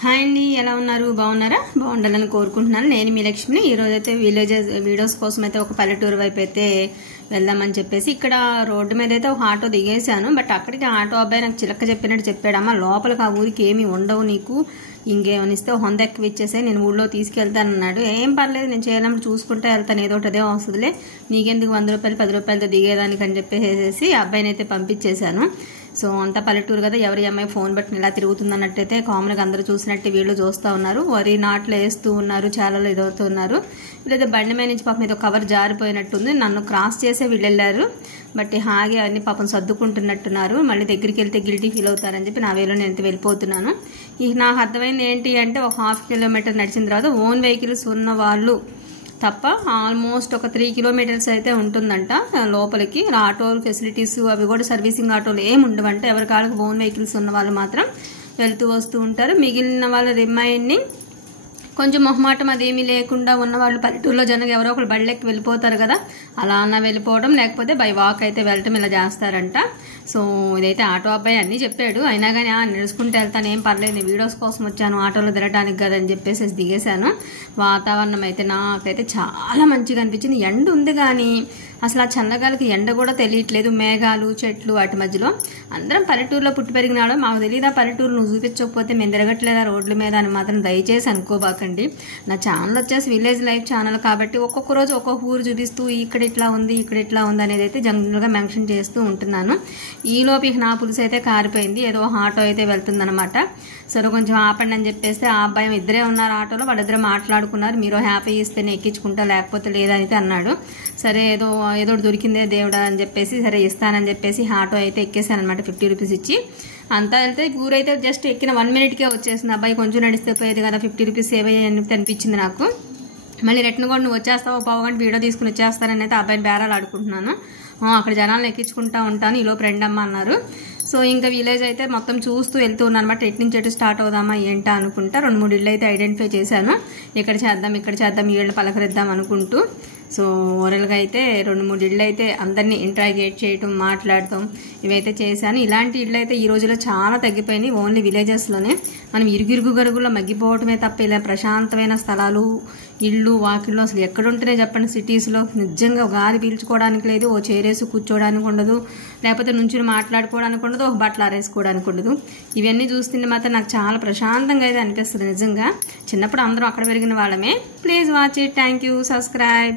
Hi అండి, ఎలా ఉన్నారు? బాగున్నారా? బాగుండాలని కోరుకుంటున్నాను. నేను మీ లక్ష్మిని. ఈరోజు అయితే విలేజెస్ వీడియోస్ కోసం అయితే ఒక పల్లెటూరు వైపు అయితే వెళ్దామని చెప్పేసి ఇక్కడ రోడ్డు మీద అయితే ఒక ఆటో దిగేశాను. బట్ అక్కడికి ఆటో అబ్బాయి నాకు చిలక చెప్పినట్టు చెప్పాడమ్మా, లోపలికి ఆ ఊరికి ఏమి ఉండవు, నీకు ఇంకేమనిస్తే హొంద ఎక్కువ ఇచ్చేసే, నేను ఊళ్ళో తీసుకెళ్తాను అన్నాడు. ఏం పర్లేదు, నేను చేయాలని చూసుకుంటే వెళ్తాను, ఏదో ఒకటి అదే వస్తుందిలే, నీకెందుకు 100 రూపాయలు 10 రూపాయలతో దిగేదానికి అని చెప్పేసి అబ్బాయిని అయితే పంపించేశాను. సో అంతా పల్లెటూరు కదా, ఎవరి అమ్మాయి ఫోన్ బట్టి ఇలా తిరుగుతుంది అన్నట్టయితే కామన్గా అందరూ చూసినట్టు వీళ్ళు చూస్తూ ఉన్నారు. వరి నాట్లు వేస్తూ ఉన్నారు, చాలా ఎదుగుతున్నారు. వీళ్ళైతే బండి మీద నుంచి పాపం ఏదో కవర్ జారిపోయినట్టుంది, నన్ను క్రాస్ చేసే వీళ్ళు వెళ్ళారు. బట్ హాగే అన్ని పాపం సర్దుకుంటున్నట్టున్నారు. మళ్ళీ దగ్గరికి వెళ్తే గిల్టీ ఫీల్ అవుతారని చెప్పి నా వేలో నేను వెళ్ళిపోతున్నాను. ఇక నాకు అర్థమైంది ఏంటి అంటే, ఒక 1/2 కిలోమీటర్ నడిచిన తర్వాత ఓన్ వెహికల్స్ ఉన్న వాళ్ళు తప్ప ఆల్మోస్ట్ ఒక 3 కిలోమీటర్స్ అయితే ఉంటుందంట లోపలికి. ఆటోలు ఫెసిలిటీస్ అవి కూడా సర్వీసింగ్ ఆటోలు ఏమి ఉండవంట. ఎవరి కాళ్ళకి ఓన్ వెహికల్స్ ఉన్న వాళ్ళు మాత్రం వెళ్తూ వస్తూ ఉంటారు. మిగిలిన వాళ్ళ రిమైండింగ్ కొంచెం మొహమాటం అదేమీ లేకుండా ఉన్న వాళ్ళు పల్లెటూరులో జనగా ఎవరో ఒకరు బళ్ళెక్కి వెళ్ళిపోతారు కదా, అలా అన్న వెళ్ళిపోవడం, లేకపోతే బై వాక్ అయితే వెళ్ళటం ఇలా చేస్తారంట. సో ఇదైతే ఆటో అబ్బాయి అన్నీ చెప్పాడు. అయినా కానీ నడుచుకుంటూ వెళ్తాను, ఏం పర్లేదు, వీడియోస్ కోసం వచ్చాను, ఆటోలో తిరగడానికి కదా అని చెప్పేసి దిగేశాను. వాతావరణం అయితే నాకైతే చాలా మంచిగా అనిపించింది. ఎండ ఉంది కానీ అసలు ఆ చల్లగాలికి ఎండ కూడా తెలియట్లేదు. మేఘాలు, చెట్లు, వాటి మధ్యలో అందరం పల్లెటూరులో పుట్టి పెరిగినాడు. మాకు తెలియదా పల్లెటూరు నువ్వు చూపించకపోతే మేము తిరగట్లేదా రోడ్ల మీద అని మాత్రం దయచేసి అనుకోబాకండి. నా ఛానల్ వచ్చేసి విలేజ్ లైఫ్ ఛానల్ కాబట్టి ఒక్కొక్క రోజు ఒక్కొక్క ఊరు చూపిస్తూ ఇక్కడ ఇట్లా ఉంది, ఇక్కడ ఇట్లా ఉంది అనేది అయితే జనరల్గా మెన్షన్ చేస్తూ ఉంటున్నాను. ఈలోపు నా పులుసు అయితే కారిపోయింది. ఏదో ఆటో అయితే వెళ్తుందనమాట. సరే కొంచెం ఆపండి అని చెప్పేస్తే ఆ అబ్బాయి ఇద్దరే ఉన్నారు ఆటోలో, వాళ్ళిద్దరే మాట్లాడుకున్నారు. మీరు హ్యాపీ ఇస్తేనే ఎక్కించుకుంటా, లేకపోతే లేదైతే అన్నాడు. సరే ఏదో దొరికిందే దేవుడా అని చెప్పేసి సరే ఇస్తానని చెప్పేసి ఆటో అయితే ఎక్కేసాను అనమాట. 50 రూపీస్ ఇచ్చి అంతా వెళ్తే ఊరైతే జస్ట్ ఎక్కిన 1 మినిట్కే వచ్చేసింది. అబ్బాయి కొంచెం నడిస్తే పోయేది కదా, 50 రూపీస్ సేవ్ అయ్యాయి అనిపించింది నాకు. మళ్ళీ రిటర్న్ కూడా నువ్వు వచ్చేస్తావు, పావు గంట వీడియో తీసుకుని వచ్చేస్తానని అయితే అబ్బాయిని బేరాలు ఆడుకుంటున్నాను. అక్కడ జనాలను ఎక్కించుకుంటా ఉంటాను, ఈలోపు రెండమ్మ అన్నారు. సో ఇంకా విలేజ్ అయితే మొత్తం చూస్తూ వెళ్తూ ఉన్నాను అనమాట. ఎటు నుంచి ఎటు స్టార్ట్ అవుదామా ఏంటా అనుకుంటా 2-3 ఇళ్ళు అయితే ఐడెంటిఫై చేశాను. ఇక్కడ చేద్దాం ఈ ఇళ్ళు పలకరిద్దాం అనుకుంటూ. సో ఓవరాల్గా అయితే 2-3 ఇళ్ళు అయితే అందరినీ ఇంట్రాగేట్ చేయటం, మాట్లాడటం ఇవైతే చేశాను. ఇలాంటి ఇళ్ళు అయితే ఈ రోజులో చాలా తగ్గిపోయినాయి. ఓన్లీ విలేజెస్లోనే మనం ఇరుగిరుగు గరుగుల్లో మగ్గిపోవటమే తప్ప ఇలా ప్రశాంతమైన స్థలాలు, ఇళ్ళు, వాకిళ్ళు అసలు ఎక్కడుంటేనే చెప్పండి. సిటీస్లో నిజంగా గాలి పీల్చుకోవడానికి లేదు, ఓ చేరేసి కూర్చోవడానికి ఉండదు, లేకపోతే నుంచి మాట్లాడుకోవడానికి ఉండదు, ఒక బట్టలు ఆరేసుకోవడానికి ఉండదు. ఇవన్నీ చూస్తుంటే మాత్రం నాకు చాలా ప్రశాంతంగా అయితే అనిపిస్తుంది నిజంగా. చిన్నప్పుడు అందరం అక్కడ పెరిగిన వాళ్ళమే. Please watch it. Thank you. Subscribe.